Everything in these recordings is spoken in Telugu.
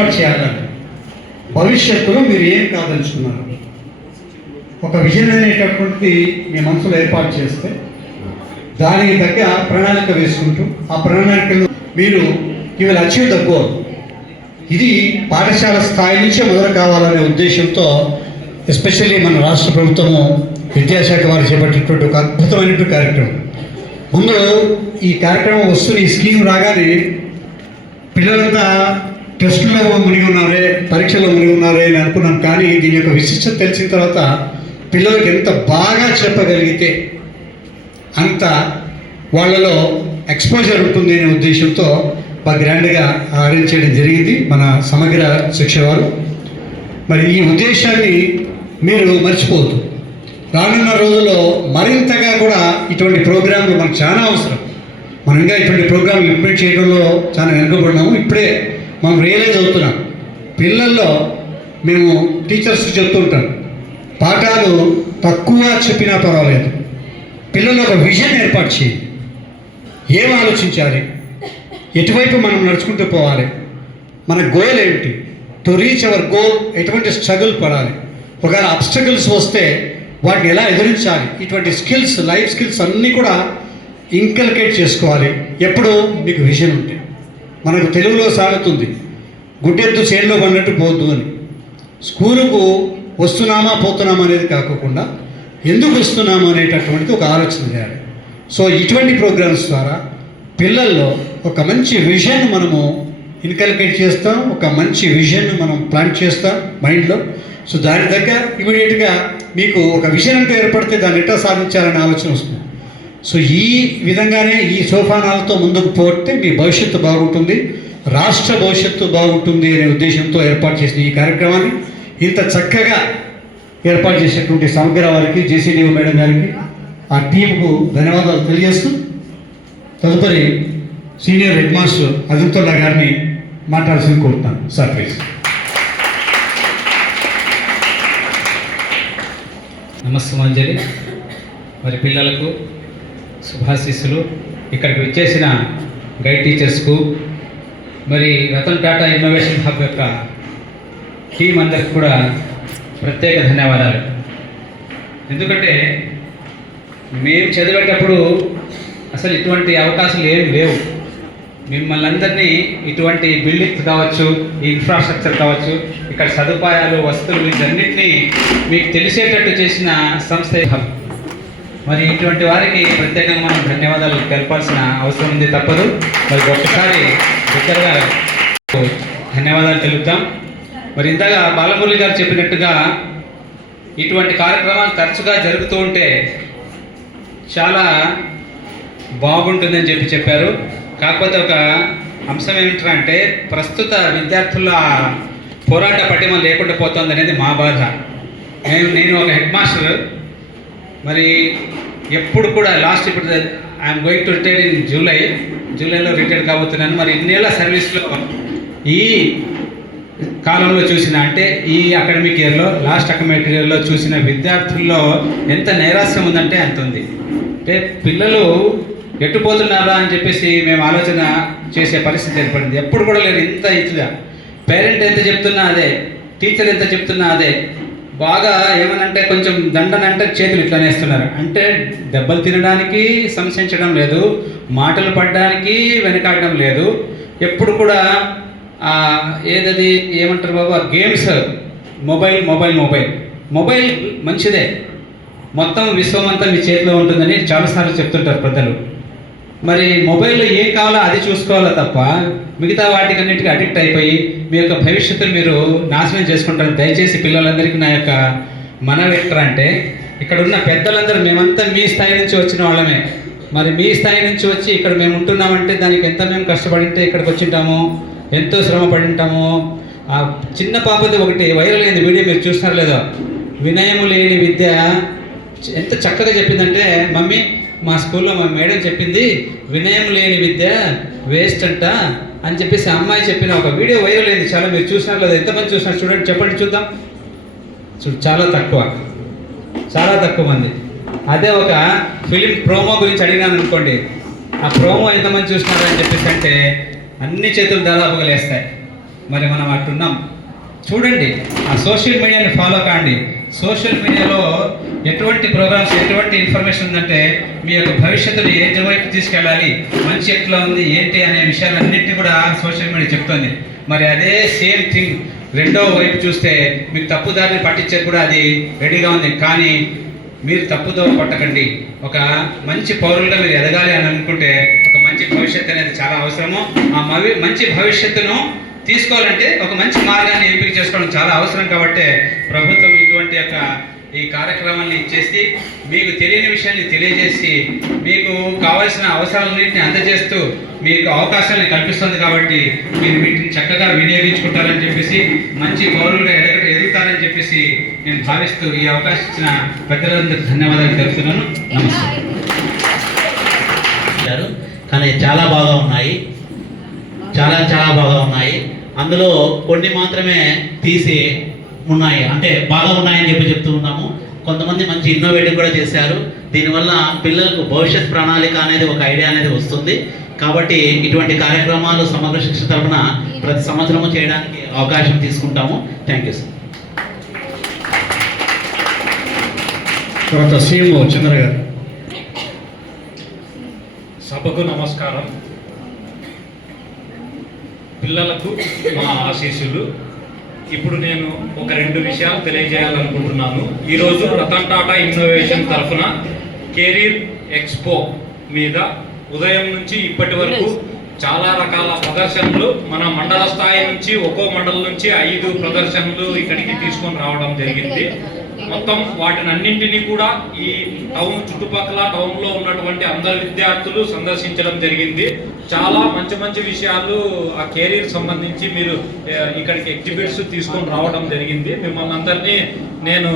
ఏర్పాటు చేయాలని, భవిష్యత్తులో మీరు ఏం కాదలుచుకున్నారు, ఒక విజన్ అనేటటువంటిది మీ మనసులో ఏర్పాటు చేస్తే దానికి తగ్గ ప్రణాళిక వేసుకుంటూ ఆ ప్రణాళికలు మీరు you will achieve the goal. ఇది పాఠశాల స్థాయి నుంచే మొదలు కావాలనే ఉద్దేశంతో ఎస్పెషల్లీ మన రాష్ట్ర ప్రభుత్వము విద్యాశాఖ వారు చేపట్టినటువంటి ఒక అద్భుతమైనటువంటి కార్యక్రమం. ముందు ఈ కార్యక్రమం వస్తున్న ఈ స్కీమ్ రాగానే పిల్లలంతా టెస్టులో మునిగి ఉన్నారే, పరీక్షలో మునిగి ఉన్నారే అని అనుకున్నాం. కానీ దీని యొక్క విశిష్టత తెలిసిన తర్వాత పిల్లలకి ఎంత బాగా చెప్పగలిగితే అంత వాళ్ళలో ఎక్స్పోజర్ ఉంటుంది అనే ఉద్దేశంతో బాగా గ్రాండ్గా అరేంజ్ చేయడం జరిగింది మన సమగ్ర శిక్ష వారు. మరి ఈ ఉద్దేశాన్ని మీరు మర్చిపోవద్దు. రానున్న రోజుల్లో మరింతగా కూడా ఇటువంటి ప్రోగ్రాంలు మనకు చాలా అవసరం. మనం ఇంకా ఇటువంటి ప్రోగ్రాంలు ఇంప్లిమెంట్ చేయడంలో చాలా వెనుకబడినాము. ఇప్పుడే మనం రియలైజ్ అవుతున్నాం. పిల్లల్లో మేము టీచర్స్ చెప్తుంటాం, పాఠాలు తక్కువ చెప్పినా పర్వాలేదు, పిల్లల్లో ఒక విజన్ ఏర్పాటు చేయండి. ఏం ఆలోచించాలి, ఎటువైపు మనం నడుచుకుంటూ పోవాలి, మన గోల్ ఏమిటి, టు రీచ్ అవర్ గోల్ ఎటువంటి స్ట్రగుల్ పడాలి, ఒకవేళ అబ్స్టకల్స్ వస్తే వాటిని ఎలా ఎదురించాలి, ఇటువంటి స్కిల్స్, లైఫ్ స్కిల్స్ అన్నీ కూడా ఇంకల్కేట్ చేసుకోవాలి. ఎప్పుడు మీకు విజన్ ఉంటే. మనకు తెలుగులో సాగుతుంది, గుడ్డెద్దు చేనులో పడినట్టు పోవద్దు అని. స్కూలుకు వస్తున్నామా పోతున్నామా అనేది కాకుండా ఎందుకు వస్తున్నాము అనేటటువంటిది ఒక ఆలోచన చేయాలి. సో ఇటువంటి ప్రోగ్రామ్స్ ద్వారా పిల్లల్లో ఒక మంచి విజన్ మనము ఇన్కల్కేట్ చేస్తాం, ఒక మంచి విజన్ మనం ప్లాంట్ చేస్తాం మైండ్లో. సో దాని దగ్గర ఇమీడియట్గా మీకు ఒక విజన్ అంటూ ఏర్పడితే దాన్ని ఎట్లా సాధించాలనే ఆలోచన వస్తుంది. సో ఈ విధంగానే ఈ సోపానాలతో ముందుకు పోతే మీ భవిష్యత్తు బాగుంటుంది, రాష్ట్ర భవిష్యత్తు బాగుంటుంది అనే ఉద్దేశంతో ఏర్పాటు చేసిన ఈ కార్యక్రమాన్ని ఇంత చక్కగా ఏర్పాటు చేసినటువంటి సమగ్ర వారికి, జేసీడీఓ మేడం గారికి, ఆ టీంకు ధన్యవాదాలు తెలియజేస్తూ తదుపరి సీనియర్ హెడ్ మాస్టర్ అజంతుల్లా గారిని మాట్లాడాల్సింది కోరుతాను. Sir please. నమస్కారం. మరి పిల్లలకు శుభాశీస్సులు. ఇక్కడికి వచ్చేసిన గైడ్ టీచర్స్కు, మరి రతన్ టాటా ఇన్నోవేషన్ హబ్ యొక్క టీం అందరికి కూడా ప్రత్యేక ధన్యవాదాలు. ఎందుకంటే మేము చదివేటప్పుడు అసలు ఇటువంటి అవకాశాలు ఏమి లేవు. మిమ్మల్ని అందరినీ ఇటువంటి బిల్డింగ్స్ కావచ్చు, ఇన్ఫ్రాస్ట్రక్చర్ కావచ్చు, ఇక్కడ సదుపాయాలు, వస్తువులు, వీటన్నిటినీ మీకు తెలిసేటట్టు చేసిన సంస్థ హబ్. మరి ఇటువంటి వారికి ప్రత్యేకంగా మనం ధన్యవాదాలు తెలపాల్సిన అవసరం ఉంది, తప్పదు. మరి ఒక్కసారి దగ్గరగా ధన్యవాదాలు తెలుపుతాం. మరి ఇందాక బాలమురళి గారు చెప్పినట్టుగా ఇటువంటి కార్యక్రమాలు తరచుగా జరుగుతూ ఉంటే చాలా బాగుంటుందని చెప్పారు. కాకపోతే ఒక అంశం ఏమిటంటే ప్రస్తుత విద్యార్థుల పోరాట పటిమ లేకుండా పోతుంది అనేది మా బాధ. నేను ఒక హెడ్ మాస్టర్, మరి ఎప్పుడు కూడా లాస్ట్ ఇప్పుడు I'm going to retire in జూలైలో రిటైర్ కాబోతున్నాను. మరి ఇన్నేళ్ల సర్వీస్లో ఈ కాలంలో చూసిన, అంటే ఈ అకాడమిక్ ఇయర్లో, లాస్ట్ అకాడమిక్ ఇయర్లో చూసిన విద్యార్థుల్లో ఎంత నైరాశ్యం ఉందంటే అంత ఉంది. అంటే పిల్లలు ఎట్టుపోతున్నారా అని చెప్పేసి మేము ఆలోచన చేసే పరిస్థితి ఏర్పడింది. ఎప్పుడు కూడా లేదు ఇంత ఇదిగా. పేరెంట్ ఎంత చెప్తున్నా అదే, టీచర్ ఎంత చెప్తున్నా అదే. బాగా ఏమనంటే కొంచెం దండనంటే చేతులు ఇట్లా నేస్తున్నారు. అంటే దెబ్బలు తినడానికి సంశయించడం లేదు, మాటలు పడడానికి వెనకాడడం లేదు. ఎప్పుడు కూడా ఏదది ఏమంటారు బాబు, గేమ్స్, మొబైల్ మంచిదే, మొత్తం విశ్వం అంతా మీ చేతిలో ఉంటుందని చాలాసార్లు చెప్తుంటారు పెద్దలు. మరి మొబైల్లో ఏం కావాలో అది చూసుకోవాలో తప్ప మిగతా వాటికన్నిటికీ అడిక్ట్ అయిపోయి మీ యొక్క భవిష్యత్తును మీరు నాశనం చేసుకుంటారు. దయచేసి పిల్లలందరికీ నా యొక్క మనవి ఏంటంటే, ఇక్కడ ఉన్న పెద్దలందరూ మేమంతా మీ స్థాయి నుంచి వచ్చిన వాళ్ళమే. మరి మీ స్థాయి నుంచి వచ్చి ఇక్కడ మేము ఉంటున్నామంటే దానికి ఎంత మేము కష్టపడింటే ఇక్కడికి వచ్చింటాము, ఎంతో శ్రమ పడింటాము. ఆ చిన్న పాపది ఒకటి వైరల్ అయింది వీడియో, మీరు చూస్తున్నారు లేదో, వినయము లేని విద్య ఎంత చక్కగా చెప్పిందంటే, మమ్మీ మా స్కూల్లో మా మేడం చెప్పింది వినయం లేని విద్య వేస్ట్ అంట అని చెప్పేసి అమ్మాయి చెప్పిన ఒక వీడియో వైరల్ అయింది. చాలా మీరు చూసినారు లేదా, ఎంతమంది చూసినారు చూడండి, చెప్పండి చూద్దాం. చాలా తక్కువ మంది. అదే ఒక ఫిలిం ప్రోమో గురించి అడిగినాను అనుకోండి, ఆ ప్రోమో ఎంతమంది చూసినారు అని చెప్పేసి అంటే అన్ని చేతులు దాదాపుగా లేస్తాయి. మరి మనం అట్టున్నాం. చూడండి, ఆ సోషల్ మీడియాని ఫాలో కాండి. సోషల్ మీడియాలో ఎటువంటి ప్రోగ్రామ్స్, ఎటువంటి ఇన్ఫర్మేషన్ ఉందంటే మీ యొక్క భవిష్యత్తుని ఏ వైపు తీసుకెళ్ళాలి, మంచి ఎట్లా ఉంది ఏంటి అనే విషయాలన్నింటినీ కూడా సోషల్ మీడియా చెప్తుంది. మరి అదే సేమ్ థింగ్ రెండో వైపు చూస్తే మీకు తప్పుదారిని పట్టించేది కూడా అది రెడీగా ఉంది. కానీ మీరు తప్పుదో పట్టకండి. ఒక మంచి పౌరులుగా మీరు ఎదగాలి అని అనుకుంటే ఒక మంచి భవిష్యత్తు అనేది చాలా అవసరము. ఆ మంచి భవిష్యత్తును తీసుకోవాలంటే ఒక మంచి మార్గాన్ని ఎంపిక చేసుకోవడం చాలా అవసరం. కాబట్టి ప్రభుత్వం ఇటువంటి యొక్క ఈ కార్యక్రమాన్ని ఇచ్చేసి మీకు తెలియని విషయాన్ని తెలియజేసి మీకు కావాల్సిన అవసరాలన్నింటినీ అందజేస్తూ మీకు అవకాశాలను కల్పిస్తుంది. కాబట్టి మీరు వీటిని చక్కగా వినియోగించుకుంటారని చెప్పేసి, మంచి పౌరులుగా ఎదుగుతారని చెప్పేసి నేను భావిస్తూ ఈ అవకాశం ఇచ్చిన పెద్దలందరికీ ధన్యవాదాలు తెలుపుతున్నాను. నమస్తే. కానీ చాలా బాగా ఉన్నాయి, చాలా బాగా ఉన్నాయి. అందులో కొన్ని మాత్రమే తీసి ఉన్నాయి, అంటే బాగా ఉన్నాయని చెప్తూ ఉన్నాము. కొంతమంది మంచి ఇన్నోవేటివ్ కూడా చేశారు. దీనివల్ల పిల్లలకు భవిష్యత్ ప్రణాళిక అనేది ఒక ఐడియా అనేది వస్తుంది. కాబట్టి ఇటువంటి కార్యక్రమాలు సమగ్ర శిక్ష తరఫున ప్రతి సంవత్సరము చేయడానికి అవకాశం తీసుకుంటాము. Thank you sir. తర్వాత సీఎంఓ చంద్ర గారు. సభకు నమస్కారం. పిల్లలకు మా ఆశీస్సులు. ఇప్పుడు నేను ఒక 2 విషయాలు తెలియజేయాలనుకుంటున్నాను. ఈరోజు రతన్ టాటా ఇన్నోవేషన్ తరఫున కెరీర్ ఎక్స్పో మీద ఉదయం నుంచి ఇప్పటి వరకు చాలా రకాల ప్రదర్శనలు, మన మండల స్థాయి నుంచి ఒక్కో మండలం నుంచి 5 ప్రదర్శనలు ఇక్కడికి తీసుకొని రావడం జరిగింది. మొత్తం వాటినన్నింటినీ కూడా ఈ టౌన్ చుట్టుపక్కల టౌన్లో ఉన్నటువంటి అందరు విద్యార్థులు సందర్శించడం జరిగింది. చాలా మంచి విషయాలు ఆ కెరీర్ సంబంధించి మీరు ఇక్కడికి ఎగ్జిబిట్స్ తీసుకొని రావడం జరిగింది. మిమ్మల్ని అందరినీ నేను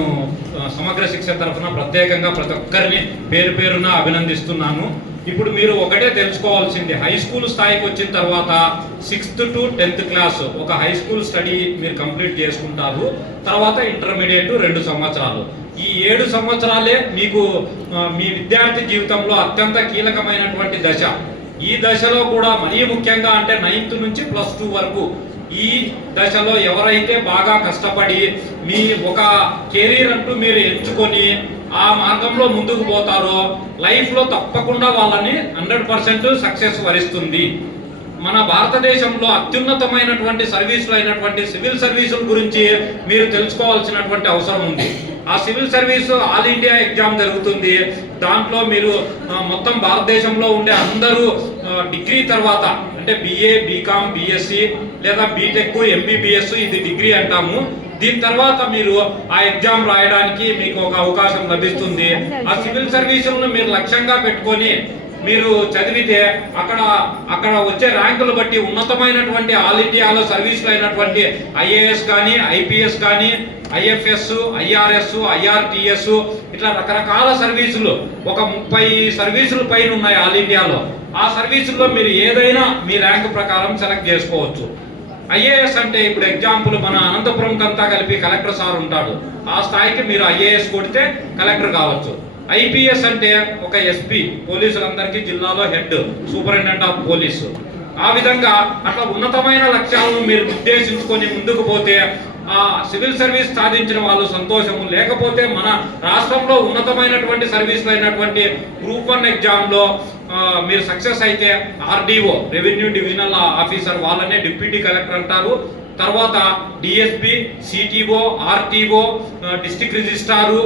సమగ్ర శిక్ష తరఫున ప్రత్యేకంగా ప్రతి ఒక్కరిని పేరున అభినందిస్తున్నాను. ఇప్పుడు మీరు ఒకటే తెలుసుకోవాల్సింది, హై స్కూల్ స్థాయికి వచ్చిన తర్వాత 6th to 10th క్లాస్ ఒక హై స్కూల్ స్టడీ మీరు కంప్లీట్ చేసుకుంటారు. తర్వాత ఇంటర్మీడియట్ 2 సంవత్సరాలు. ఈ 7 సంవత్సరాలే మీకు మీ విద్యార్థి జీవితంలో అత్యంత కీలకమైనటువంటి దశ. ఈ దశలో కూడా మరీ ముఖ్యంగా అంటే 9th నుంచి +2 వరకు ఈ దశలో ఎవరైతే బాగా కష్టపడి మీ ఒక కెరీర్ అంటూ మీరు ఎంచుకొని ఆ మార్గంలో ముందుకు పోతారో లైఫ్లో తప్పకుండా వాళ్ళని 100% సక్సెస్ వరిస్తుంది. మన భారతదేశంలో అత్యున్నతమైనటువంటి సర్వీసులు అయినటువంటి సివిల్ సర్వీసుల గురించి మీరు తెలుసుకోవాల్సినటువంటి అవసరం ఉంది. ఆ civil service all India exam జరుగుతుంది. దాంట్లో మీరు మొత్తం భారతదేశంలో ఉండే అందరూ డిగ్రీ తర్వాత అంటే BA, BCom, BSc లేదా బీటెక్, MBBS ఇది డిగ్రీ అంటాము. దీని తర్వాత మీరు ఆ ఎగ్జామ్ రాయడానికి మీకు ఒక అవకాశం లభిస్తుంది. ఆ సివిల్ సర్వీసులను మీరు లక్ష్యంగా పెట్టుకొని మీరు చదివితే అక్కడ వచ్చే ర్యాంకులు బట్టి ఉన్నతమైనటువంటి ఆల్ ఇండియాలో సర్వీసులు అయినటువంటి IAS కానీ, IPS కానీ, IFS, IRS, IRTS ఇట్లా రకరకాల సర్వీసులు ఒక 30 సర్వీసులు పైన ఉన్నాయి ఆల్ ఇండియాలో. ఆ సర్వీసుల్లో మీరు ఏదైనా మీ ర్యాంకు ప్రకారం సెలెక్ట్ చేసుకోవచ్చు. IAS అంటే ఇప్పుడు ఎగ్జాంపుల్ మన అనంతపురం కంతా కలిపి కలెక్టర్ సార్ ఉంటాడు. ఆ స్థాయికి మీరు IAS కొడితే కలెక్టర్ కావచ్చు. IPS అంటే ఒక SP, పోలీసులందరికీ జిల్లాలో హెడ్, సూపరింటెండెంట్ ఆఫ్ పోలీసు. ఆ విధంగా అట్లా ఉన్నతమైన లక్ష్యాలను మీరు నిర్దేశించుకొని ముందుకు పోతే ఆ సివిల్ సర్వీస్ సాధించిన వాళ్ళు సంతోషము. లేకపోతే మన రాష్ట్రంలో ఉన్నతమైనటువంటి సర్వీసులు అయినటువంటి గ్రూప్ 1 ఎగ్జామ్లో మీరు సక్సెస్ అయితే RDO, రెవెన్యూ డివిజనల్ ఆఫీసర్, వాళ్ళనే డిప్యూటీ కలెక్టర్ అంటారు. తర్వాత DSP, CTO, RTO, district registrar,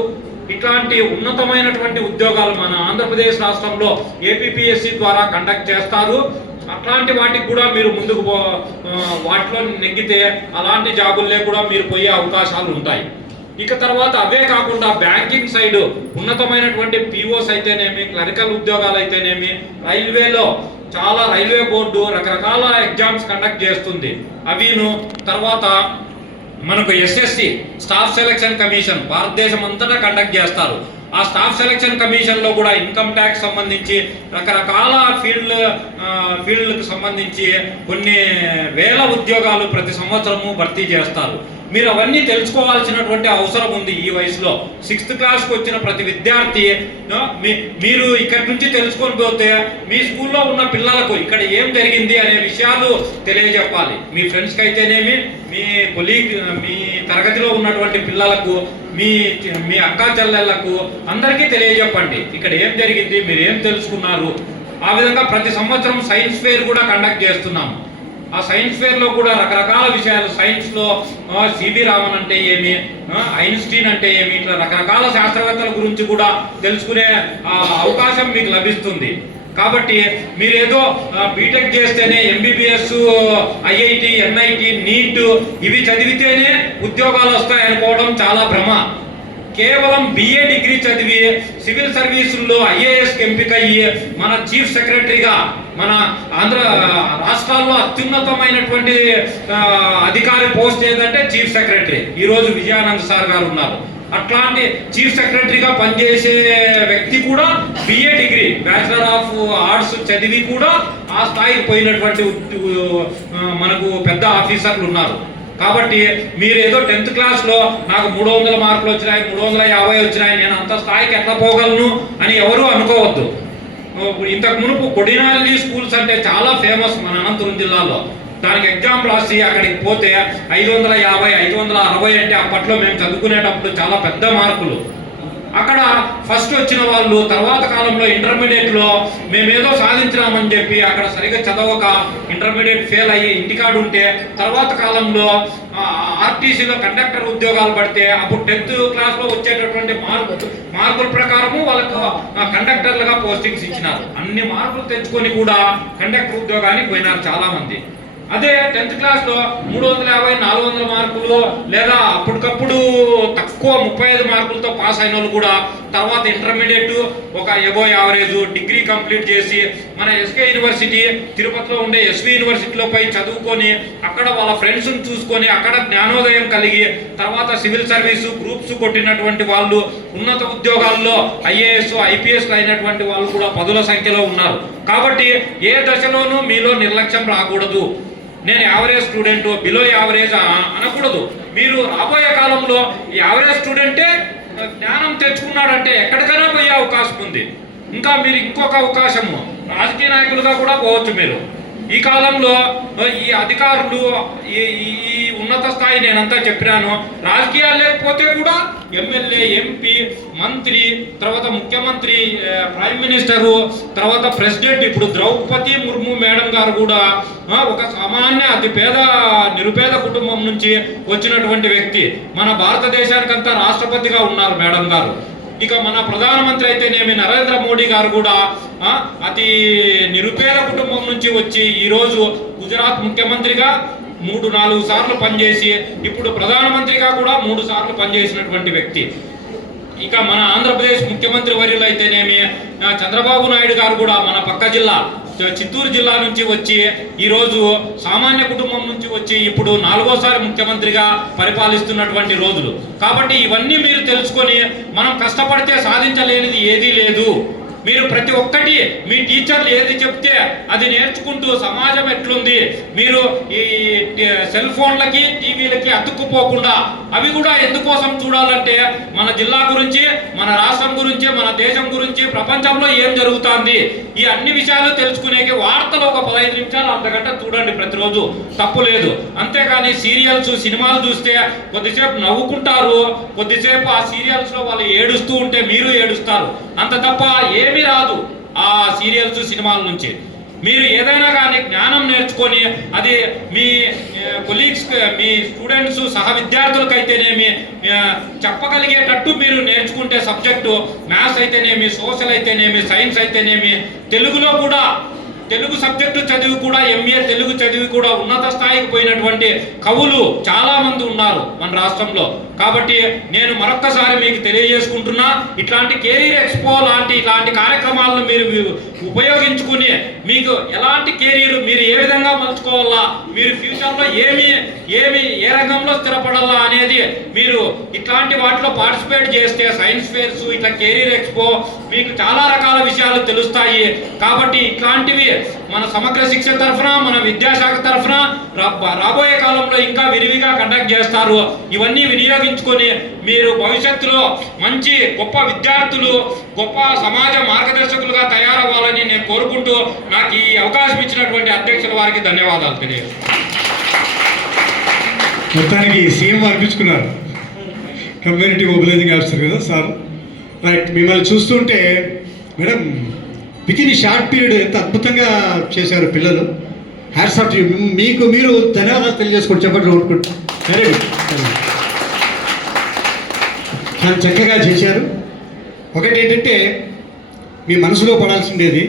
ఇట్లాంటి ఉన్నతమైనటువంటి ఉద్యోగాలు మన ఆంధ్రప్రదేశ్ రాష్ట్రంలో APPSC ద్వారా కండక్ట్ చేస్తారు. అట్లాంటి వాటికి కూడా మీరు ముందుకు వాటిలో నెగ్గితే అలాంటి జాబుల్లే కూడా మీరు పోయే అవకాశాలు ఉంటాయి. ఇక తర్వాత అవే కాకుండా బ్యాంకింగ్ సైడ్ ఉన్నతమైనటువంటి POs అయితేనేమి, క్లరికల్ ఉద్యోగాలు అయితేనేమి, రైల్వేలో చాలా రైల్వే బోర్డు రకరకాల ఎగ్జామ్స్ కండక్ట్ చేస్తుంది. అవిను తర్వాత మనకు SSC స్టాఫ్ సెలక్షన్ కమిషన్ భారతదేశం అంతటా కండక్ట్ చేస్తారు. ఆ స్టాఫ్ సెలక్షన్ కమిషన్లో కూడా ఇన్కమ్ ట్యాక్స్ సంబంధించి రకరకాల ఫీల్డ్కి సంబంధించి కొన్ని వేల ఉద్యోగాలు ప్రతి సంవత్సరము భర్తీ చేస్తారు. మీరు అవన్నీ తెలుసుకోవాల్సినటువంటి అవసరం ఉంది ఈ వయసులో. 6th క్లాస్కి వచ్చిన ప్రతి విద్యార్థి మీరు ఇక్కడి నుంచి తెలుసుకొని పోతే మీ స్కూల్లో ఉన్న పిల్లలకు ఇక్కడ ఏం జరిగింది అనే విషయాలు తెలియజెప్పాలి. మీ ఫ్రెండ్స్కి అయితేనేమి, మీ కొలీగ్, మీ తరగతిలో ఉన్నటువంటి పిల్లలకు, మీ అక్కా చెల్లెళ్లకు అందరికీ తెలియజెప్పండి ఇక్కడ ఏం జరిగింది, మీరు ఏం తెలుసుకున్నారు. ఆ విధంగా ప్రతి సంవత్సరం సైన్స్ ఫేర్ కూడా కండక్ట్ చేస్తున్నాము. ఆ సైన్స్ ఫేర్లో కూడా రకరకాల విషయాలు, సైన్స్లో సివి రామన్ అంటే ఏమి, ఐన్స్టీన్ అంటే ఏమి, ఇట్లా రకరకాల శాస్త్రవేత్తల గురించి కూడా తెలుసుకునే అవకాశం మీకు లభిస్తుంది. కాబట్టి మీరేదో బీటెక్ చేస్తేనే ఎంబీబీఎస్, ఐఐటి, ఎన్ఐటి, నీట్ ఇవి చదివితేనే ఉద్యోగాలు వస్తాయనుకోవడం చాలా భ్రమ. కేవలం బిఏ డిగ్రీ చదివి సివిల్ సర్వీసుల్లో ఐఏఎస్కి ఎంపికయ్యి మన చీఫ్ సెక్రటరీగా, మన ఆంధ్ర రాష్ట్రాల్లో అత్యున్నతమైనటువంటి అధికారి పోస్ట్ ఏదంటే చీఫ్ సెక్రటరీ. ఈరోజు విజయానంద్ సార్ గారు ఉన్నారు. అట్లాంటి చీఫ్ సెక్రటరీగా పనిచేసే వ్యక్తి కూడా BA degree, bachelor of arts చదివి కూడా ఆ స్థాయికి పోయినటువంటి మనకు పెద్ద ఆఫీసర్లు ఉన్నారు. కాబట్టి మీరు ఏదో 10th క్లాస్లో నాకు 300 మార్కులు వచ్చినాయి, 350 వచ్చినాయి, నేను అంత స్థాయికి ఎట్లా పోగలను అని ఎవరు అనుకోవద్దు. ఇంతకు మునుపు కొడినాలి స్కూల్స్ అంటే చాలా ఫేమస్ మన అనంతపురం జిల్లాలో. దానికి ఎగ్జామ్ రాసి అక్కడికి పోతే 550, 560 అంటే అప్పట్లో మేము చదువుకునేటప్పుడు చాలా పెద్ద మార్కులు. అక్కడ ఫస్ట్ వచ్చిన వాళ్ళు తర్వాత కాలంలో ఇంటర్మీడియట్లో మేమేదో సాధించినామని చెప్పి అక్కడ సరిగ్గా చదవక ఇంటర్మీడియట్ ఫెయిల్ అయ్యి ఇంటికాడు ఉంటే, తర్వాత కాలంలో ఆర్టీసీలో కండక్టర్ ఉద్యోగాలు పడితే అప్పుడు 10th క్లాస్లో వచ్చేటటువంటి మార్కుల ప్రకారము వాళ్ళకు కండక్టర్లుగా పోస్టింగ్స్ ఇచ్చినారు. అన్ని మార్కులు తెచ్చుకొని కూడా కండక్టర్ ఉద్యోగానికి పోయినారు చాలా మంది. అదే 10th క్లాస్లో 350, 400 మార్కులు లేదా అప్పటికప్పుడు తక్కువ 35 మార్కులతో పాస్ అయిన వాళ్ళు కూడా తర్వాత ఇంటర్మీడియట్ ఒక ఎబో యావరేజ్ డిగ్రీ కంప్లీట్ చేసి మన ఎస్కే యూనివర్సిటీ, తిరుపతిలో ఉండే ఎస్వి యూనివర్సిటీలో పోయి చదువుకొని అక్కడ వాళ్ళ ఫ్రెండ్స్ని చూసుకొని అక్కడ జ్ఞానోదయం కలిగి తర్వాత సివిల్ సర్వీసు గ్రూప్స్ కొట్టినటువంటి వాళ్ళు, ఉన్నత ఉద్యోగాల్లో ఐఏఎస్, ఐపీఎస్ అయినటువంటి వాళ్ళు కూడా పదుల సంఖ్యలో ఉన్నారు. కాబట్టి ఏ దశలోనూ మీలో నిర్లక్ష్యం రాకూడదు. నేను యావరేజ్ స్టూడెంట్, బిలో యావరేజ్ అనకూడదు. మీరు రాబోయే కాలంలో యావరేజ్ స్టూడెంటే జ్ఞానం తెచ్చుకున్నాడంటే ఎక్కడికైనా పోయే అవకాశం ఉంది. ఇంకా మీరు ఇంకొక అవకాశము, రాజకీయ నాయకులుగా కూడా పోవచ్చు మీరు. ఈ కాలంలో ఈ అధికారులు ఈ ఉన్నత స్థాయి నేనంతా చెప్పినాను, రాజకీయాలు లేకపోతే కూడా ఎమ్మెల్యే, ఎంపీ, మంత్రి, తర్వాత ముఖ్యమంత్రి, ప్రైమ్ మినిస్టరు, తర్వాత ప్రెసిడెంట్. ఇప్పుడు ద్రౌపది ముర్ము మేడం గారు కూడా ఒక సామాన్య అతి నిరుపేద కుటుంబం నుంచి వచ్చినటువంటి వ్యక్తి. మన భారతదేశానికంతా రాష్ట్రపతిగా ఉన్నారు మేడం గారు. ఇక మన ప్రధానమంత్రి అయితేనేమి నరేంద్ర మోడీ గారు కూడా అతి నిరుపేద కుటుంబం నుంచి వచ్చి ఈరోజు గుజరాత్ ముఖ్యమంత్రిగా 3-4 సార్లు పనిచేసి ఇప్పుడు ప్రధానమంత్రిగా కూడా 3 సార్లు పనిచేసినటువంటి వ్యక్తి. ఇక మన ఆంధ్రప్రదేశ్ ముఖ్యమంత్రి వర్యులు అయితేనేమి చంద్రబాబు నాయుడు గారు కూడా మన పక్క జిల్లా చిత్తూరు జిల్లా నుంచి వచ్చి ఈరోజు సామాన్య కుటుంబం నుంచి వచ్చి ఇప్పుడు 4వసారి ముఖ్యమంత్రిగా పరిపాలిస్తున్నటువంటి రోజులు. కాబట్టి ఇవన్నీ మీరు తెలుసుకొని మనం కష్టపడితే సాధించలేనిది ఏదీ లేదు. మీరు ప్రతి ఒక్కటి మీ టీచర్లు ఏది చెప్తే అది నేర్చుకుంటూ సమాజం ఎట్లుంది, మీరు ఈ సెల్ ఫోన్లకి, టీవీలకి అతుక్కుపోకుండా అవి కూడా ఎందుకోసం చూడాలంటే మన జిల్లా గురించి, మన రాష్ట్రం గురించి, మన దేశం గురించి, ప్రపంచంలో ఏం జరుగుతుంది ఈ అన్ని విషయాలు తెలుసుకునేకి వార్తలు ఒక 15 నిమిషాలు, అర్ధగంట చూడండి ప్రతిరోజు, తప్పు లేదు. అంతేగాని సీరియల్స్, సినిమాలు చూస్తే కొద్దిసేపు నవ్వుకుంటారు, కొద్దిసేపు ఆ సీరియల్స్లో వాళ్ళు ఏడుస్తూ ఉంటే మీరు ఏడుస్తారు, అంత తప్ప ఏమీ రాదు ఆ సీరియల్స్, సినిమాల నుంచి. మీరు ఏదైనా కానీ జ్ఞానం నేర్చుకొని అది మీ కొలీగ్స్, మీ స్టూడెంట్స్, సహ విద్యార్థులకైతేనేమి చెప్పగలిగేటట్టు మీరు నేర్చుకుంటే సబ్జెక్టు మ్యాథ్స్ అయితేనేమి, సోషల్ అయితేనేమి, సైన్స్ అయితేనేమి, తెలుగులో కూడా తెలుగు సబ్జెక్టు చదివి కూడా ఎంఏ తెలుగు చదివి కూడా ఉన్నత స్థాయికి పోయినటువంటి కవులు చాలా మంది ఉన్నారు మన రాష్ట్రంలో. కాబట్టి నేను మరొక్కసారి మీకు తెలియజేసుకుంటున్నా, ఇట్లాంటి కెరీర్ ఎక్స్పో ఇలాంటి కార్యక్రమాలను మీరు ఉపయోగించుకుని మీకు ఎలాంటి కెరీర్ మీరు ఏ విధంగా మలుచుకోవాలా, మీరు ఫ్యూచర్లో ఏ రంగంలో స్థిరపడాలా అనేది మీరు ఇట్లాంటి వాటిలో పార్టిసిపేట్ చేస్తే సైన్స్ ఫేర్స్ ఇట్లా కెరీర్ ఎక్స్పో మీకు చాలా రకాల విషయాలు తెలుస్తాయి. కాబట్టి ఇట్లాంటివి మన సమగ్ర శిక్ష తరఫున మన విద్యాశాఖ తరఫున రాబోయే కాలంలో ఇంకా విరివిగా కండక్ట్ చేస్తారు. ఇవన్నీ వినియోగించుకొని మీరు భవిష్యత్తులో మంచి గొప్ప విద్యార్థులు, గొప్ప సమాజ మార్గదర్శకులుగా తయారవ్వాలని నేను కోరుకుంటూ నాకు ఈ అవకాశం ఇచ్చినటువంటి అధ్యక్షుల వారికి ధన్యవాదాలు తెలియజేస్తాను. మొత్తానికి సీఎం అనిపించుకున్నారు, కమ్యూనిటీ మొబిలైజింగ్ ఆఫీసర్ కదా సార్. రైట్, మిమ్మల్ని చూస్తుంటే madam with in short period ఎంత అద్భుతంగా చేశారు పిల్లలు. హ్యాట్స్ ఆఫ్ మీకు మీరు ధన్యవాదాలు తెలియజేసుకోండి, చెప్పండి కొట్టుకుంటూ. వెరీ గుడ్, చాలా చక్కగా చేశారు. ఒకటి ఏంటంటే మీ మనసులో పడాల్సిందేది,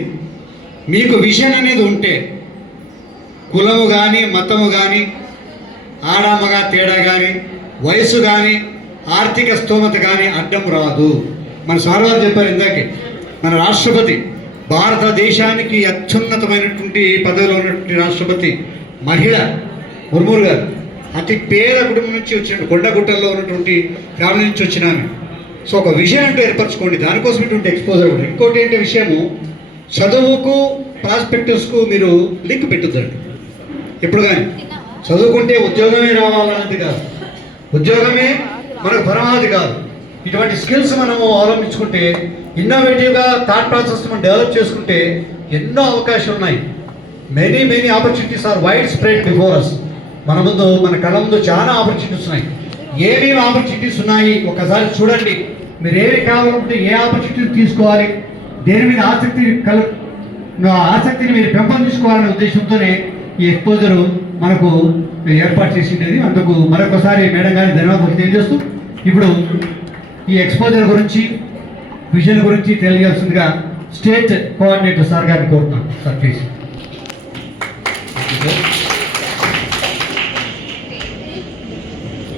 మీకు విజన్ అనేది ఉంటే కులము కానీ మతము కానీ ఆడామగా తేడా కానీ వయసు కానీ ఆర్థిక స్తోమత కానీ అడ్డం రాదు. మన సార్ వారు చెప్పారు ఇందాకే, మన రాష్ట్రపతి భారతదేశానికి అత్యున్నతమైనటువంటి పదవిలో ఉన్నటువంటి రాష్ట్రపతి మహిళ ముర్ము గారు అతి పేద కుటుంబం నుంచి వచ్చిన కొండగుట్టల్లో ఉన్నటువంటి ఫ్యామిలీ నుంచి వచ్చిన ఆమె. సో ఒక విషయం అంటూ ఏర్పరచుకోండి, దానికోసం ఇటువంటి ఎక్స్పోజర్ కూడా. ఇంకోటి ఏంటి విషయము, చదువుకు ప్రాస్పెక్టివ్స్కు మీరు లింక్ పెట్టొద్దండి ఎప్పుడు కానీ. చదువుకుంటే ఉద్యోగమే రావాలన్నది కాదు, ఉద్యోగమే మనకు పరమావధి కాదు. ఇటువంటి స్కిల్స్ మనము అవలంబించుకుంటే, ఇన్నోవేటివ్గా థాట్ ప్రాసెస్ మనం డెవలప్ చేసుకుంటే ఎన్నో అవకాశాలు ఉన్నాయి. Many opportunities are widespread before us. మన ముందు, మన కళ్ళ ముందు చాలా ఆపర్చునిటీస్ ఉన్నాయి. ఏమేమి ఆపర్చునిటీస్ ఉన్నాయి ఒకసారి చూడండి. మీరు ఏమి కావాలంటే ఏ ఆపర్చునిటీ తీసుకోవాలి, దేని మీద ఆసక్తిని మీరు పెంపొందించుకోవాలనే ఉద్దేశంతోనే ఈ ఎక్స్పోజరు మనకు ఏర్పాటు చేసిండేది. అందుకు మరొకసారి మేడం గారికి ధన్యవాదాలు తెలియజేస్తూ, ఇప్పుడు ఈ ఎక్స్పోజర్ గురించి, విజన్ గురించి తెలియజేస్తుందిగా స్టేట్ కోఆర్డినేటర్ సార్ గారిని కోరుతున్నాను. Sir please.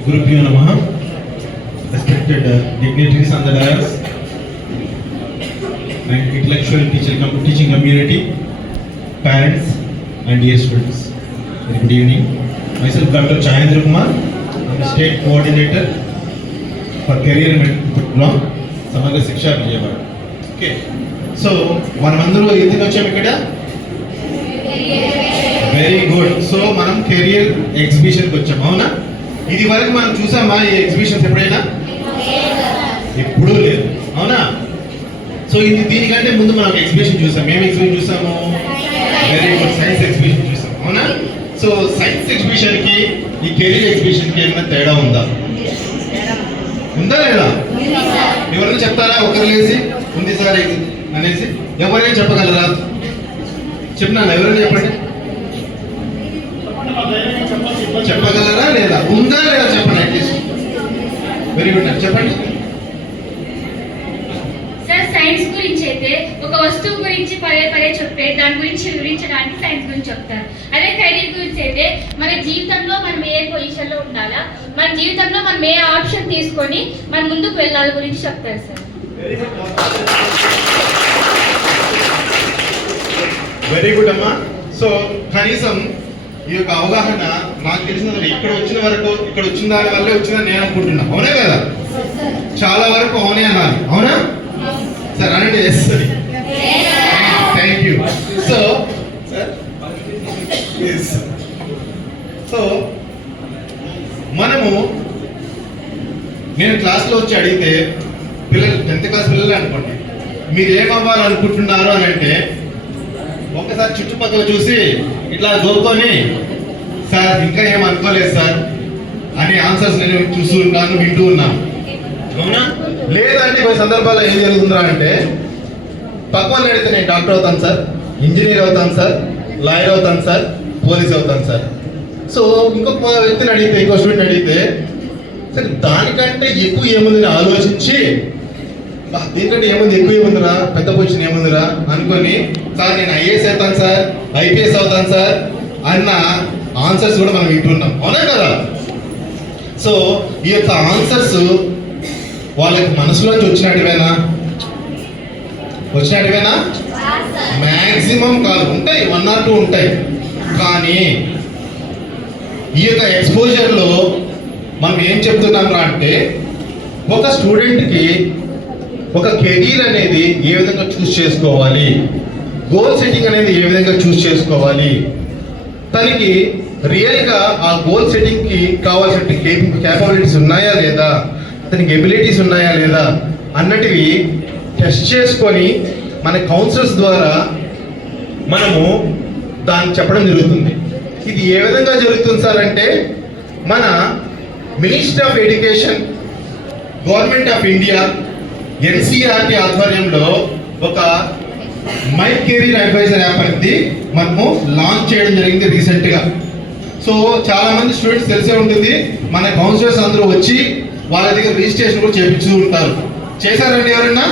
Gurubhyo Namaha, respected dignitaries on the dais and intellectual teaching community, parents and dear students. Very good evening. Myself Dr. Chayendra Kumar, I'm the state coordinator for career program, Samagra Shiksha Vijayawada. Okay. So, మనమందరూ ఎందుకు వచ్చాము ఇక్కడ? Very good. సో మనం కెరియర్ ఎగ్జిబిషన్కి వచ్చాము, అవునా? ఇది వరకు మనం చూసామా ఈ ఎగ్జిబిషన్స్ ఎప్పుడైనా? ఎప్పుడూ లేదు, అవునా? సో దీనికంటే ముందు మనం ఎగ్జిబిషన్ చూసాం. మేము ఎగ్జిబిషన్ చూసాము, వెరీ గుడ్, సైన్స్ ఎగ్జిబిషన్ చూసాం, అవునా? సో సైన్స్ ఎగ్జిబిషన్కి ఈ కెరీర్ ఎగ్జిబిషన్కి ఏమైనా తేడా ఉందా లేదా? ఎవరైనా చెప్తారా? ఒకరు లేసి ఉంది సార్ అనేసి ఎవరైనా చెప్పగలరా? చెప్పినా ఎవరైనా చెప్పండి, చెప్పగలరా లేదా? ఉందా లేదా చెప్పండి అట్లీస్ట్. వెరీ గుడ్, చెప్పండి సార్. సైన్స్ గురించి అయితే ఒక వస్తువు గురించి పదే చెప్పే దాని గురించి వివరించడానికి సైన్స్ గురించి చెప్తారు. అదే కెరీర్ గురించి అయితే మన జీవితంలో మనం ఏ పొజిషన్లో ఉండాలా, మన జీవితంలో మనం ఏ ఆప్షన్ తీసుకొని మన ముందుకు వెళ్ళాలి గురించి చెప్తారు సార్. వెరీ గుడ్ అమ్మా. సో కనీసం ఈ యొక్క అవగాహన నాకు తెలిసిన ఇక్కడ వచ్చిన వరకు, ఇక్కడ వచ్చిన దాని వల్లే వచ్చిందని నేను అనుకుంటున్నా, అవునా కదా? చాలా వరకు అవునే అన్నారు, అవునా సార్? అనండి ఎస్ అని. Thank you. సో సో మనము, నేను క్లాస్లో వచ్చి అడిగితే పిల్లలు, 10th క్లాస్ పిల్లలు అనుకోండి, మీరు ఏమవ్వాలనుకుంటున్నారు అని అంటే ఒకసారి చుట్టుపక్కల చూసి ఇట్లా గోకొని సార్ ఇంకా ఏం అనుకోలేదు సార్ అని ఆన్సర్స్ నేను చూస్తూ ఉన్నాను, వింటూ ఉన్నాను, అవునా? లేదంటే కొన్ని సందర్భాల్లో ఏం జరుగుతుందా అంటే పక్కన అడిగితే నేను డాక్టర్ అవుతాను సార్, ఇంజనీర్ అవుతాను సార్, లాయర్ అవుతాను సార్, పోలీస్ అవుతాను సార్. సో ఇంకొక వ్యక్తిని అడిగితే, ఇంకో స్టూడెంట్ అడిగితే సరే దానికంటే ఎక్కువ ఏముందని ఆలోచించి దీనికంటే ఏముంది, ఎక్కువ ఏముందిరా, పెద్ద పొజిషన్ ఏముందిరా అనుకొని సార్ నేను ఐఏఎస్ అవుతాను సార్, ఐపీఎస్ అవుతాను సార్ అన్న ఆన్సర్స్ కూడా మనం వింటున్నాం, అవునా కదా? సో ఈ యొక్క ఆన్సర్స్ వాళ్ళకి మనసులోంచి వచ్చినట్టువేనా? మ్యాక్సిమం కాదు, ఉంటాయి 1 or 2 ఉంటాయి. కానీ ఈ యొక్క ఎక్స్పోజర్లో మనం ఏం చెప్తున్నాం రా అంటే, ఒక స్టూడెంట్కి ఒక కెరీర్ అనేది ఏ విధంగా చూస్ చేసుకోవాలి, గోల్ సెట్టింగ్ అనేది ఏ విధంగా చూస్ చేసుకోవాలి, తనకి రియల్గా ఆ గోల్ సెట్టింగ్కి కావాల్సిన క్యాపబిలిటీస్ ఉన్నాయా లేదా, అతనికి ఎబిలిటీస్ ఉన్నాయా లేదా అన్నటివి టెస్ట్ చేసుకొని మన కౌన్సిలర్స్ ద్వారా మనము దాన్ని చెప్పడం జరుగుతుంది. ఇది ఏ విధంగా జరుగుతుంది సార్ అంటే, మన ministry of education, government of India, NCERT ఆధ్వర్యంలో ఒక మై కెరీర్ అడ్వైజర్ యాప్ అనేది మనము లాంచ్ చేయడం జరిగింది రీసెంట్గా. సో చాలా మంది స్టూడెంట్స్ తెలిసే ఉంటుంది, మన కౌన్సిలర్స్ అందరూ వచ్చి వాళ్ళ దగ్గర రిజిస్ట్రేషన్ కూడా చేయించు ఉంటారు. చేశారండి ఎవరైనా?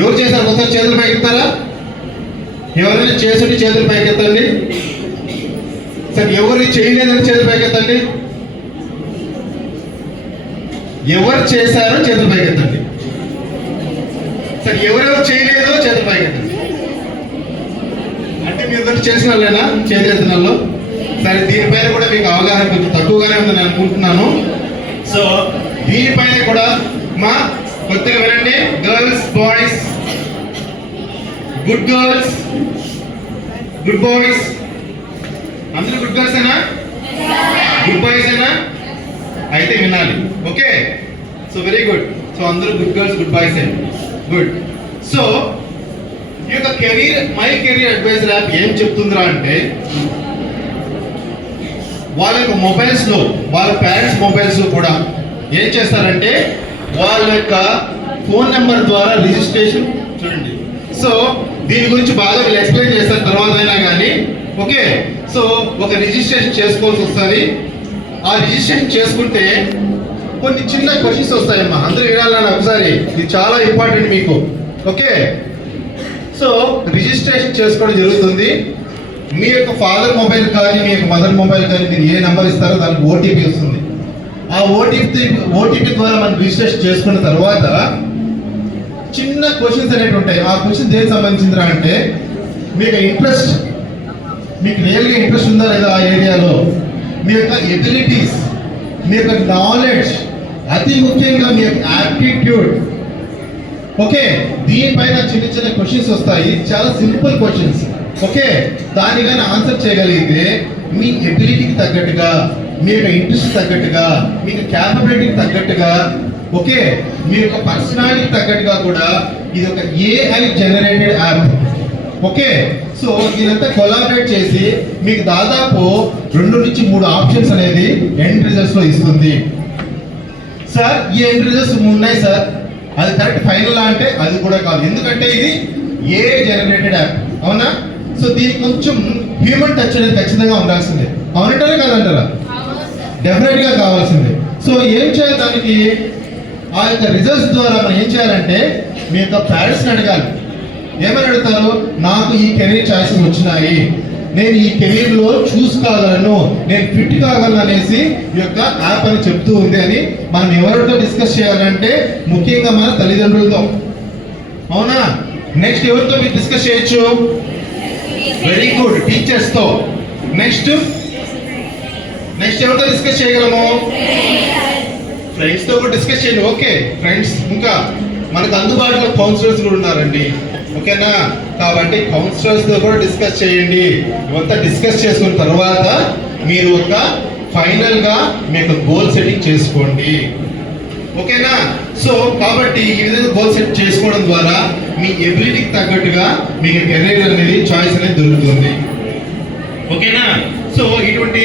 ఎవరు చేశారు? ఒకసారి చేతులు పైకెత్తారా? ఎవరైనా చేస్తుంటే చేతులు పైకెత్తండి. సరే, ఎవరు చేయలేదని చేతులు పైకెత్తండి. ఎవరు చేశారో చేతులు పైకెత్తండి. సరే, ఎవరెవరు చేయలేదో చేతులు పైకెత్తండి. అంటే మీరు అందరూ చేసిన వాళ్ళేనా చేతులెత్తినాల్లో? సరే, దీనిపైన కూడా మీకు అవగాహన కొంచెం తక్కువగానే ఉందని నేను అనుకుంటున్నాను. సో దీనిపైన కూడా మా కొత్తగా వినండి, girls, boys, good girls, good boys, అందరూ గుడ్ గర్ల్స్ ఏనా, గుడ్ బాయ్స్ ఏనా? అయితే వినాలి. Okay, so very good. So అందరూ గుడ్ గర్ల్స్, గుడ్ బాయ్స్ ఏ, గుడ్. సో ఈ యొక్క career my career advisor app ఏం చెప్తుందిరా అంటే, వాళ్ళ యొక్క మొబైల్స్లో, వాళ్ళ పేరెంట్స్ మొబైల్స్లో కూడా ఏం చేస్తారంటే, వాళ్ళ యొక్క ఫోన్ నెంబర్ ద్వారా రిజిస్ట్రేషన్ చూడండి. సో దీని గురించి బాగా వీళ్ళు ఎక్స్ప్లెయిన్ చేస్తారు తర్వాత అయినా కానీ. ఓకే, సో ఒక రిజిస్ట్రేషన్ చేసుకోవాల్సి వస్తుంది. ఆ రిజిస్ట్రేషన్ చేసుకుంటే కొన్ని చిన్న క్వశ్చన్స్ వస్తాయమ్మా, అందరూ వినాలని ఒకసారి, ఇది చాలా ఇంపార్టెంట్ మీకు. ఓకే, సో రిజిస్ట్రేషన్ చేసుకోవడం జరుగుతుంది. మీ యొక్క ఫాదర్ మొబైల్ కానీ మీ యొక్క మదర్ మొబైల్ కానీ మీరు ఏ నెంబర్ ఇస్తారో దానికి ఓటీపీ వస్తుంది. ఆ ఓటీపీ ద్వారా మనం రిజిస్ట్రేషన్ చేసుకున్న తర్వాత చిన్న క్వశ్చన్స్ అనేవి ఉంటాయి. ఆ క్వశ్చన్ దేనికి సంబంధించిందిరా అంటే, మీకు ఇంట్రెస్ట్, మీకు రియల్గా ఇంట్రెస్ట్ ఉందా లేదా ఆ ఏరియాలో, మీ యొక్క ఎబిలిటీస్, మీ యొక్క నాలెడ్జ్, అతి ముఖ్యంగా మీ యొక్క యాప్టిట్యూడ్. ఓకే, దీనిపైన చిన్న చిన్న క్వశ్చన్స్ వస్తాయి, చాలా సింపుల్ క్వశ్చన్స్. ఓకే, దాన్ని కానీ ఆన్సర్ చేయగలిగితే మీ ఎబిలిటీకి తగ్గట్టుగా, మీ యొక్క ఇంట్రెస్ట్ తగ్గట్టుగా, మీకు క్యాపబిలిటీకి తగ్గట్టుగా, ఓకే, మీ యొక్క పర్సనాలిటీకి తగ్గట్టుగా కూడా ఇది ఒక AI generated app. Okay, so ఇదంతా కొలాబరేట్ చేసి మీకు దాదాపు 2 నుంచి 3 ఆప్షన్స్ అనేది ఎండ్ రిజల్ట్స్లో ఇస్తుంది. సార్, ఈ ఎండ్ రిజల్ట్స్ ఉన్నాయి సార్, అది కరెక్ట్ ఫైనల్ అంటే అది కూడా కాదు, ఎందుకంటే ఇది ఏఐ జనరేటెడ్ యాప్. అవునా? సో దీనికి కొంచెం హ్యూమన్ టచ్ అనేది ఖచ్చితంగా ఉండాల్సిందే. అవునంటారా కాదంటారా? డెఫినెట్గా కావాల్సిందే. సో ఏం చేయాలి దానికి, ఆ యొక్క రిజల్ట్స్ ద్వారా మనం ఏం చేయాలంటే, మీ యొక్క పేరెంట్స్ని అడగాలి. ఏమని అడుగుతారు? నాకు ఈ కెరీర్ చాయిసెస్ వచ్చినాయి, నేను ఈ కెరీర్లో చూస్ కాగలను, నేను ఫిట్ కాగలను అనేసి ఈ యొక్క యాప్ అని చెప్తూ ఉంది అని మనం ఎవరితో డిస్కస్ చేయాలంటే ముఖ్యంగా మన తల్లిదండ్రులతో. అవునా? నెక్స్ట్ ఎవరితో మీరు డిస్కస్ చేయొచ్చు? వెరీ గుడ్, టీచర్స్తో. నెక్స్ట్ ఎవరితో డిస్కస్ చేయగలము? ఫ్రెండ్స్తో కూడా డిస్కస్ చేయండి. ఓకే ఫ్రెండ్స్, ఇంకా మనకు అందుబాటులో కౌన్సిలర్స్ కూడా ఉన్నారండి. ఓకేనా? కాబట్టి కౌన్సిలర్స్తో కూడా డిస్కస్ చేయండి. ఇవంతా డిస్కస్ చేసుకున్న తర్వాత మీరు ఒక ఫైనల్గా మీ యొక్క గోల్ సెట్టింగ్ చేసుకోండి. ఓకేనా? సో కాబట్టి ఈ విధంగా గోల్ సెట్ చేసుకోవడం ద్వారా మీ ఎబిలిటీకి తగ్గట్టుగా మీకు కెరీర్ అనేది చాయిస్ అనేది దొరుకుతుంది. ఓకేనా? సో ఇటువంటి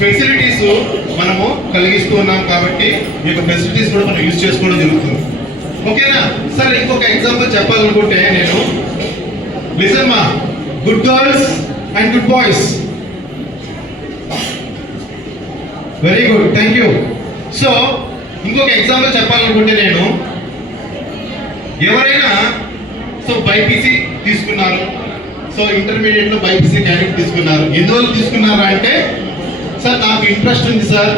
ఫెసిలిటీస్ మనము కలిగిస్తూ ఉన్నాం కాబట్టి ఈ యొక్క ఫెసిలిటీస్ కూడా మనం యూజ్ చేసుకోవడం జరుగుతుంది. ఓకేనా? సరే, ఇంకొక ఎగ్జాంపుల్ చెప్పాలనుకుంటే నేను, లిసన్ మా, good girls and good boys. Very good, thank you. So ఇంకొక ఎగ్జాంపుల్ చెప్పాలనుకుంటే నేను, ఎవరైనా బైపీసీ తీసుకున్నారు, సో ఇంటర్మీడియట్లో బైపీసీ క్యాండిడేట్ తీసుకున్నారు. ఎందువల్ల తీసుకున్నారా అంటే, సార్ నాకు ఇంట్రెస్ట్ ఉంది సార్,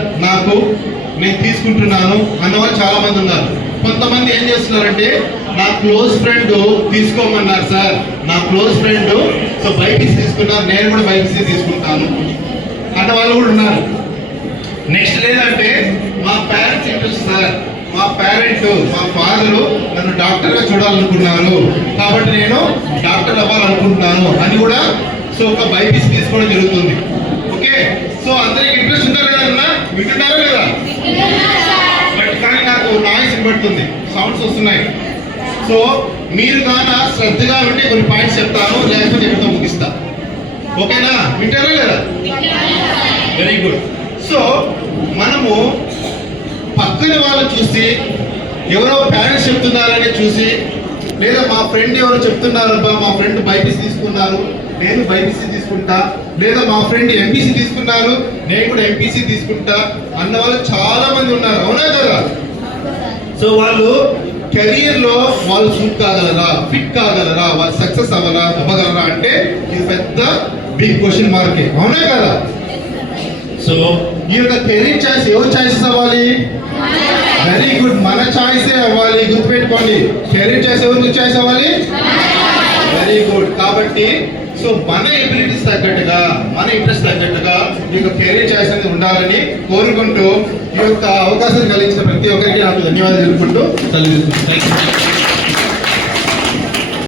నేను తీసుకుంటున్నాను అన్నవాళ్ళు చాలా మంది ఉన్నారు. కొంతమంది ఏం చేస్తున్నారంటే నా క్లోజ్ ఫ్రెండ్ తీసుకోమన్నారు సార్, నా క్లోజ్ ఫ్రెండ్ సో బైపీసీ తీసుకున్నారు, నేను కూడా బైపీసీ తీసుకుంటాను అన్న వాళ్ళు కూడా ఉన్నారు. నెక్స్ట్ లేదంటే మా పేరెంట్స్ ఇంట్రెస్ట్ సార్, మా ఫాదరు నన్ను డాక్టర్గా చూడాలనుకున్నారు కాబట్టి నేను డాక్టర్ అవ్వాలనుకుంటున్నాను అని కూడా సో ఒక బైపీసీ తీసుకోవడం జరుగుతుంది. ఓకే, సో అందరికి ఇంట్రెస్ట్ ఉందా లేదా అన్న, వింటున్నారా లేదా? బట్ కానీ నాకు నాయిస్ వినబడుతుంది, సౌండ్స్ వస్తున్నాయి. సో మీరు కానా శ్రద్ధగా వింటే కొన్ని పాయింట్స్ చెప్తాను, లేకపోతే ఇక్కడితో ముగిస్తా. ఓకేనా, వింటారా లేదా? Very good. సో మనము పక్కన వాళ్ళు చూసి ఎవరో పేరెంట్స్ చెప్తున్నారని చూసి, లేదా మా ఫ్రెండ్ ఎవరో చెప్తున్నారు, మా ఫ్రెండ్ బైపీసీ తీసుకున్నారు నేను బైపీసీ తీసుకుంటా, లేదా మా ఫ్రెండ్ ఎంపీసీ తీసుకున్నారు నేను కూడా ఎంపీసీ తీసుకుంటా అన్న వాళ్ళు చాలా మంది ఉన్నారు, అవునా కదా? సో వాళ్ళు కెరీర్ లో వాళ్ళు సూట్ కాగలరా, ఫిట్ కాగలరా, వాళ్ళు సక్సెస్ అవ్వగలరా అంటే ఇది పెద్ద బిగ్ క్వశ్చన్ మార్కే, అవునా కదా? సో ఈ యొక్క కెరీర్ చాయిస్ ఎవరు చాయిసెస్ అవ్వాలి? వెరీ గుడ్, మన చాయిసే అవ్వాలి, గుర్తుపెట్టుకోండి. కెరీర్ చాయిస్ ఎవరికి చాయిస్ అవ్వాలి? Very good. కాబట్టి సో మన ఎబిలిటీస్ తగ్గట్టుగా, మన ఇంట్రెస్ట్ తగ్గట్టుగా ఈ యొక్క కెరీర్ చాయిస్ అనేది ఉండాలని కోరుకుంటూ ఈ యొక్క అవకాశం కలిగించిన ప్రతి ఒక్కరికి నాకు ధన్యవాదాలు తెలుపుకుంటూ సెలవు తీసుకుంటాను.